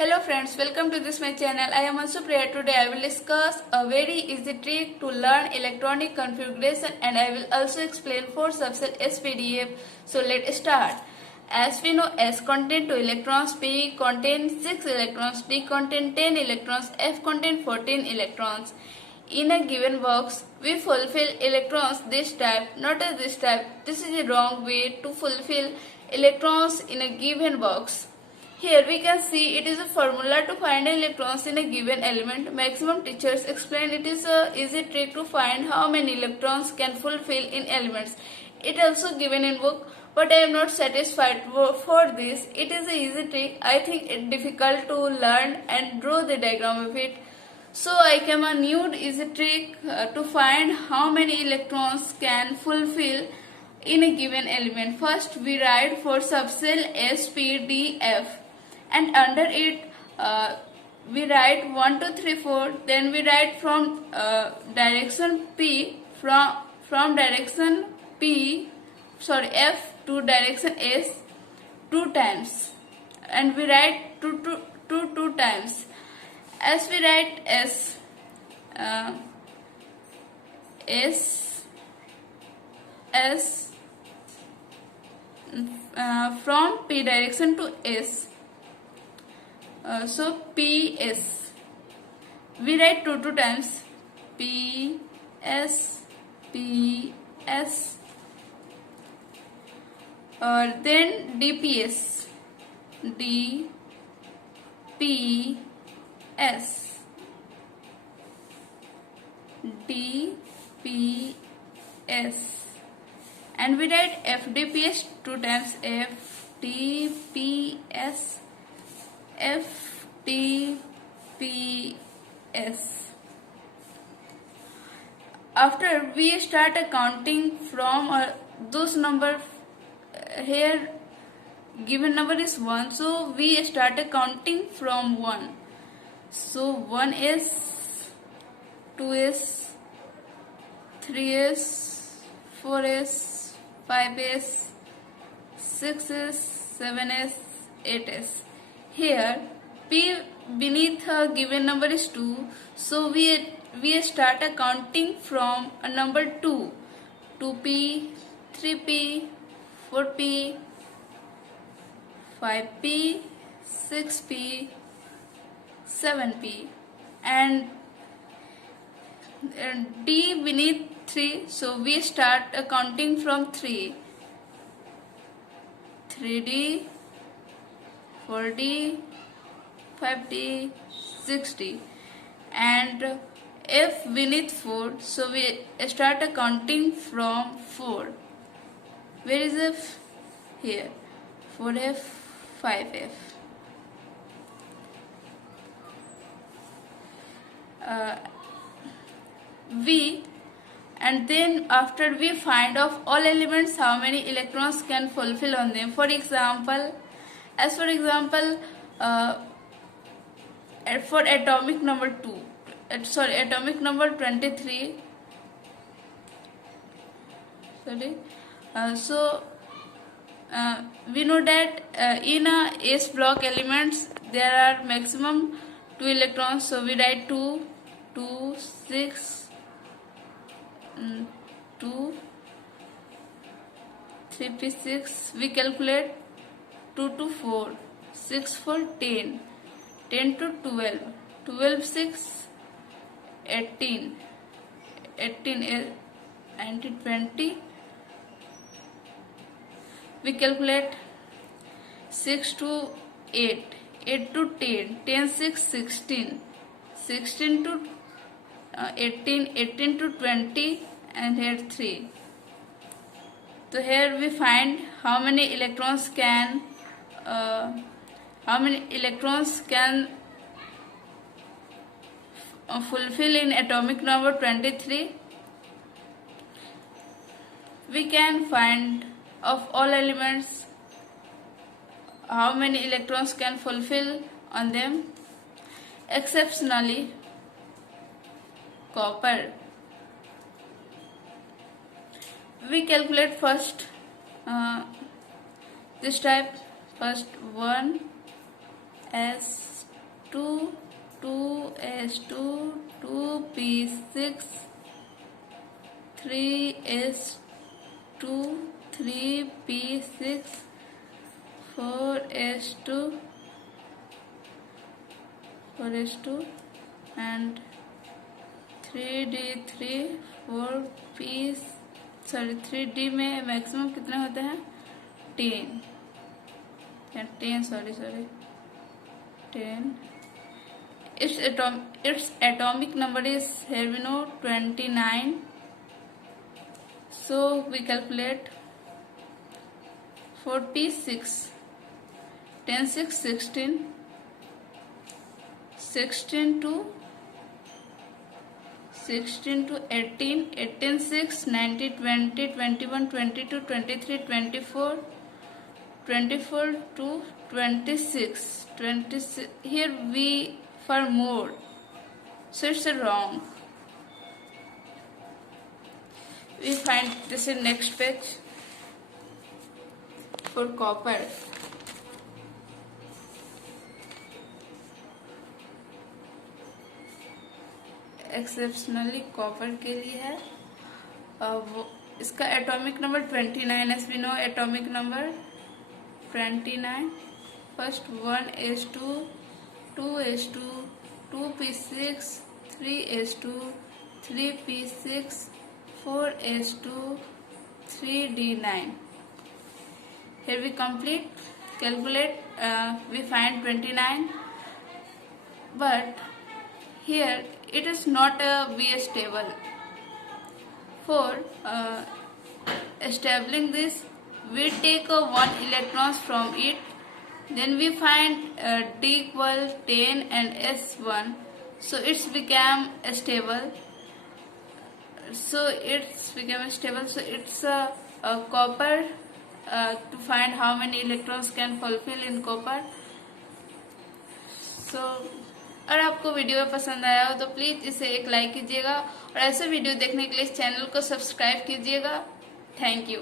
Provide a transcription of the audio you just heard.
Hello friends, welcome to this my channel. I am also Priya. Today I will discuss a very easy trick to learn electronic configuration and I will also explain 4 subcell SPDF. So let's start. As we know, S contains 2 electrons, P contains 6 electrons, D contains 10 electrons, F contains 14 electrons. In a given box, we fulfill electrons this type, not as this type. This is the wrong way to fulfill electrons in a given box. Here we can see it is a formula to find electrons in a given element. Maximum teachers explain it is a easy trick to find how many electrons can fulfill in elements. It also given in book, but I am not satisfied for this. It is a easy trick. I think it difficult to learn and draw the diagram of it. So I came a new easy trick to find how many electrons can fulfill in a given element. First we write for subcell S, P, D, F. And under it we write 1, 2, 3, 4. Then we write from direction P from direction F to direction S 2 times, and we write 2 times. As we write S from P direction to S. So PS, we write 2 times, PS. Then DPS, and we write FDPS 2 times, FDPS. After we start counting from those number, here given number is 1, so we start counting from 1. So 1S, 2S, 3S, 4S, 5S, 6S, 7S, 8S. Here P beneath a given number is 2, so we start counting from a number 2. 2P, 3P, 4P, 5P, 6P, 7P, and D beneath 3, so we start counting from 3. 3D, 4D, 5D, 6D, and F beneath 4, so we start counting from 4. Where is F? Here. 4F, 5F. And then after we find of all elements how many electrons can fulfill on them. For example, for atomic number 23. We know that in a S block elements there are maximum 2 electrons, so we write 2, 6, 2, 3p6. We calculate 2 to 4, 6 for 10, 10 to 12, 12, 6, 18, 18, 19, 20. We calculate 6 to 8, 8 to 10, 10, 6, 16, 16 to 18, 18 to 20, and here 3. So here we find how many electrons can fulfill in atomic number 23. We can find of all elements how many electrons can fulfill on them. Exceptionally, copper. We calculate first this type. First 1 S 4s2 2p6 3s2 3p6 4s2 and 3d3 3d में maximum कितने होते हैं 10 its atomic number is here we know 29. So we calculate 4p6 10 6 16 16 to 18 18 6 90 20 21 22 23 24 24 to 26 here we for more, so it's wrong. We find this in next page. For copper, exceptionally copper के लिए है। इसका atomic number 29 as we know atomic number 29। First 1s2 2s2 2p6 3s2 3p6 4s2 3d9. Here we calculate, we find 29, but here it is not a VS table. For establishing this, we take 1 electrons from it, then we find D equal 10 and S1, so it's become stable. So it's a copper. To find how many electrons can fulfill in copper. So अगर आपको video पसंद आया हो तो please इसे एक like कीजिएगा और ऐसे वीडियो देखने के लिए इस चैनल को सब्सक्राइब कीजिएगा। Thank you.